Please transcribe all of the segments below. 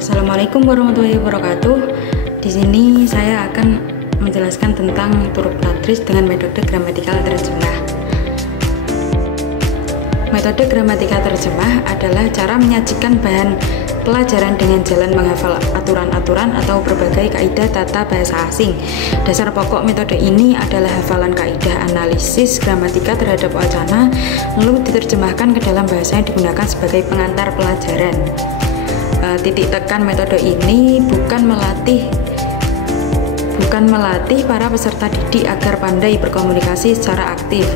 Assalamualaikum warahmatullahi wabarakatuh. Di sini saya akan menjelaskan tentang turut patris dengan metode gramatikal terjemah. Metode gramatikal terjemah adalah cara menyajikan bahan pelajaran dengan jalan menghafal aturan-aturan atau berbagai kaidah tata bahasa asing. Dasar pokok metode ini adalah hafalan kaidah analisis gramatika terhadap wacana, lalu diterjemahkan ke dalam bahasa yang digunakan sebagai pengantar pelajaran. Titik tekan metode ini bukan melatih para peserta didik agar pandai berkomunikasi secara aktif,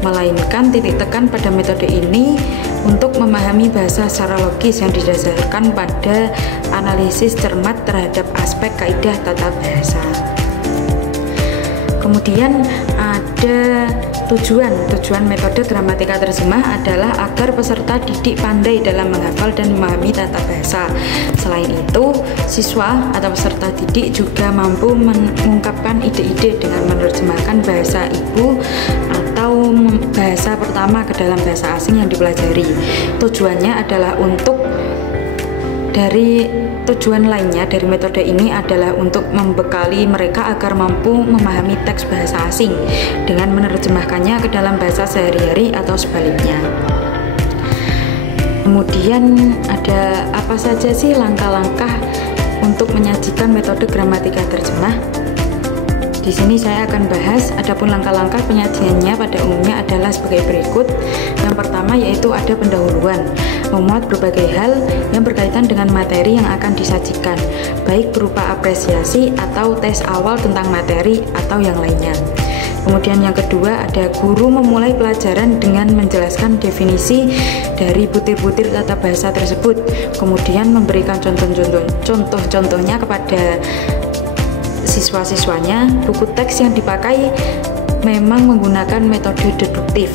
melainkan titik tekan pada metode ini untuk memahami bahasa secara logis yang didasarkan pada analisis cermat terhadap aspek kaidah tata bahasa. Kemudian ada tujuan metode gramatika terjemah adalah agar peserta didik pandai dalam menghafal dan memahami tata bahasa. Selain itu, siswa atau peserta didik juga mampu mengungkapkan ide-ide dengan menerjemahkan bahasa ibu atau bahasa pertama ke dalam bahasa asing yang dipelajari. Tujuan lainnya dari metode ini adalah untuk membekali mereka agar mampu memahami teks bahasa asing dengan menerjemahkannya ke dalam bahasa sehari-hari atau sebaliknya. Kemudian ada apa saja sih langkah-langkah untuk menyajikan metode gramatika terjemah? Di sini saya akan bahas, adapun langkah-langkah penyajiannya pada umumnya adalah sebagai berikut. Yang pertama yaitu ada pendahuluan, memuat berbagai hal yang berkaitan dengan materi yang akan disajikan, baik berupa apresiasi atau tes awal tentang materi atau yang lainnya. Kemudian yang kedua ada guru memulai pelajaran dengan menjelaskan definisi dari butir-butir tata bahasa tersebut, kemudian memberikan contoh-contohnya kepada siswa-siswanya. Buku teks yang dipakai memang menggunakan metode deduktif.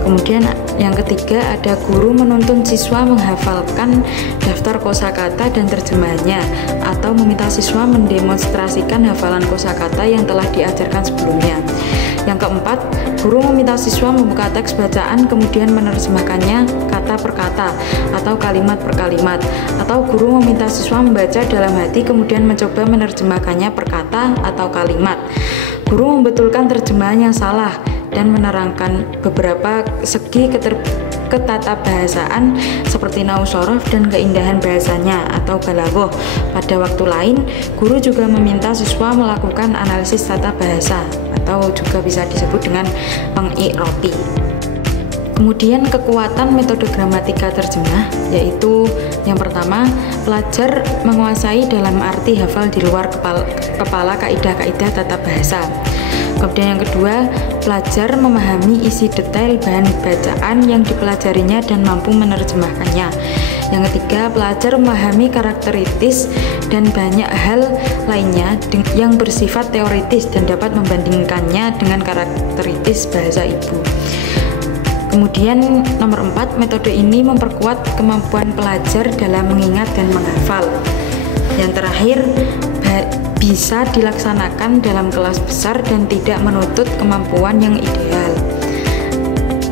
Kemudian yang ketiga ada guru menuntun siswa menghafalkan daftar kosakata dan terjemahannya atau meminta siswa mendemonstrasikan hafalan kosakata yang telah diajarkan sebelumnya. Yang keempat, guru meminta siswa membuka teks bacaan kemudian menerjemahkannya kata per kata atau kalimat per kalimat, atau guru meminta siswa membaca dalam hati kemudian mencoba menerjemahkannya per kata atau kalimat. Guru membetulkan terjemahan yang salah dan menerangkan beberapa segi ketatabahasaan seperti nahwu shorof dan keindahan bahasanya atau balaghah. Pada waktu lain, guru juga meminta siswa melakukan analisis tata bahasa atau juga bisa disebut dengan pengi'robi. Kemudian kekuatan metode gramatika terjemah yaitu yang pertama, pelajar menguasai dalam arti hafal di luar kepala kaidah-kaidah tata bahasa. Kemudian yang kedua, pelajar memahami isi detail bahan bacaan yang dipelajarinya dan mampu menerjemahkannya. Yang ketiga, pelajar memahami karakteristis dan banyak hal lainnya yang bersifat teoritis dan dapat membandingkannya dengan karakteristis bahasa ibu. Kemudian nomor 4, metode ini memperkuat kemampuan pelajar dalam mengingat dan menghafal. Yang terakhir, bisa dilaksanakan dalam kelas besar dan tidak menuntut kemampuan yang ideal.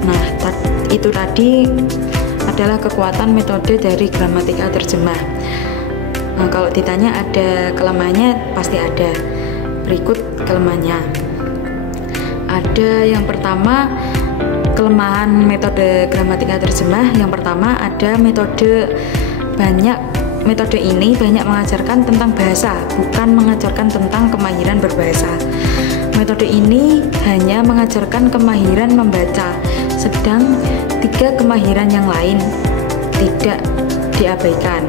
Nah, itu tadi adalah kekuatan metode dari gramatika terjemah. Nah, kalau ditanya ada kelemahannya, pasti ada. Berikut kelemahannya. Ada yang pertama, kelemahan metode gramatika terjemah. Yang pertama ada metode ini banyak mengajarkan tentang bahasa, bukan mengajarkan tentang kemahiran berbahasa. Metode ini hanya mengajarkan kemahiran membaca, sedang 3 kemahiran yang lain tidak diabaikan.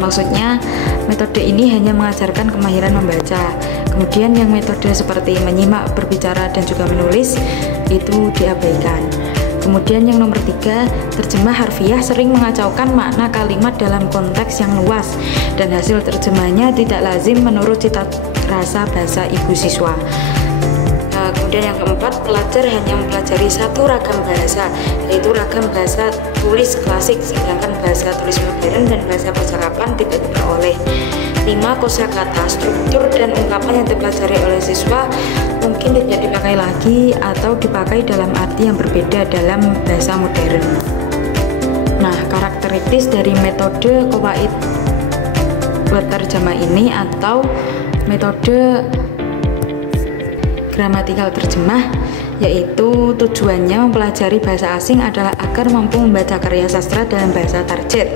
Maksudnya metode ini hanya mengajarkan kemahiran membaca. Kemudian yang metode seperti menyimak, berbicara, dan juga menulis itu diabaikan. Kemudian yang nomor 3, terjemah harfiah sering mengacaukan makna kalimat dalam konteks yang luas dan hasil terjemahnya tidak lazim menurut cita rasa bahasa ibu siswa. Kemudian yang keempat, pelajar hanya mempelajari satu ragam bahasa, yaitu ragam bahasa tulis klasik, sedangkan bahasa tulis modern dan bahasa percakapan tidak diperoleh. 5, kosakata, struktur dan ungkapan yang dipelajari oleh siswa mungkin tidak dipakai lagi atau dipakai dalam arti yang berbeda dalam bahasa modern. Nah, karakteristik fonetis dari metode qawaid terjemah ini atau metode gramatikal terjemah, yaitu tujuannya mempelajari bahasa asing adalah agar mampu membaca karya sastra dalam bahasa target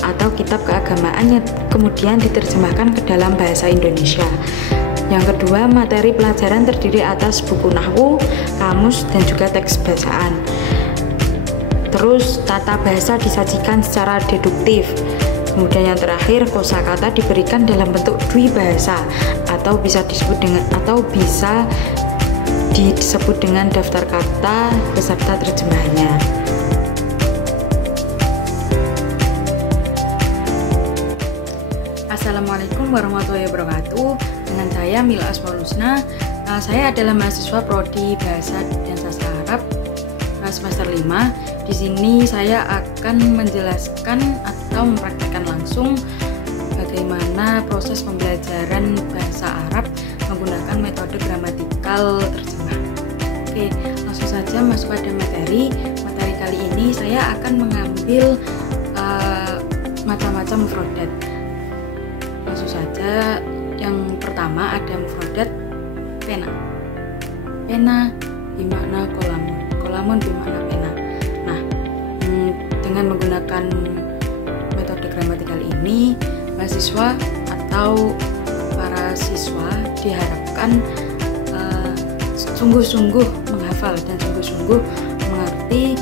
atau kitab keagamaan yang kemudian diterjemahkan ke dalam bahasa Indonesia. Yang kedua, materi pelajaran terdiri atas buku nahwu, kamus, dan juga teks bacaan. Terus tata bahasa disajikan secara deduktif. Kemudian yang terakhir, kosakata diberikan dalam bentuk dwibahasa atau bisa disebut dengan daftar kata beserta terjemahannya. Assalamualaikum warahmatullahi wabarakatuh. Dengan saya Mila Asmaul Husna. Saya adalah mahasiswa Prodi Bahasa dan Sastra Arab semester 5. Di sini saya akan menjelaskan atau mempraktikkan langsung bagaimana proses pembelajaran bahasa Arab menggunakan metode gramatikal terjemah. Oke, langsung saja masuk pada materi. Materi kali ini saya akan mengambil macam-macam mufradat. Langsung saja, yang pertama ada mufradat pena. Pena bermakna kolamun, kolamun bermakna pena. Nah, dengan menggunakan metode gramatikal ini, mahasiswa atau para siswa diharapkan sungguh-sungguh menghafal dan sungguh-sungguh mengerti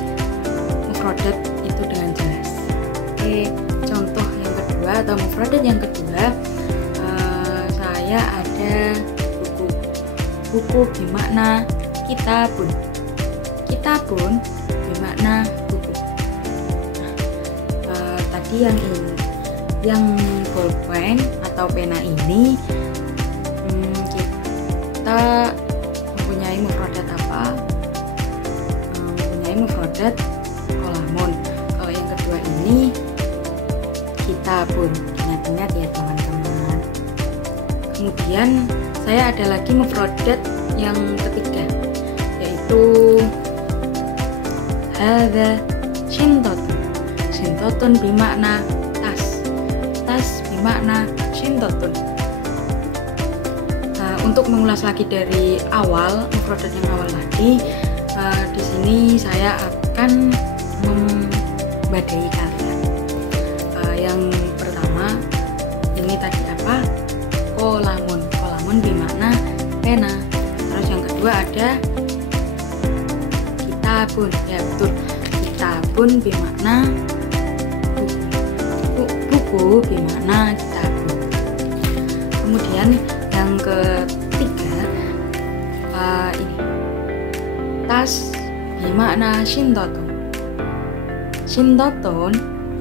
mufradat itu dengan jelas. Oke, contoh yang kedua atau mufradat yang kedua, saya ada buku. Buku bermakna kitabun. Kitabun bermakna buku. Tadi yang bolpen atau pena ini kita mempunyai mufradat apa? Mempunyai mufradat kolamun. Kalau yang kedua ini kitabun. Ingat-ingat ya teman-teman. Kemudian saya ada lagi mufradat yang ketiga, yaitu hadza shintotun. Shintotun bermakna tas. Tas bermakna shintotun. Untuk mengulas lagi dari awal, mufradat yang awal tadi, di sini saya akan membadai kalian. Yang pertama, ini tadi apa? Kolamun. Kolamun bermakna pena. Terus yang kedua ada kitabun. Ya betul, kitabun bermakna buku. Buku bermakna kitabun. Kemudian yang ketiga, ini tas bermakna shintotun. Shintotun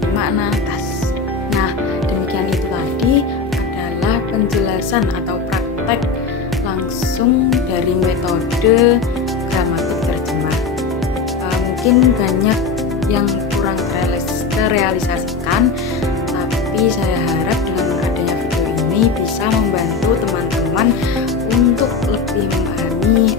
bermakna tas. Nah, demikian itu tadi adalah penjelasan atau praktek langsung dari metode gramatik terjemah. Mungkin banyak yang kurang terrealisasikan, tapi saya harap dengan adanya video ini bisa membantu teman-teman untuk lebih memahami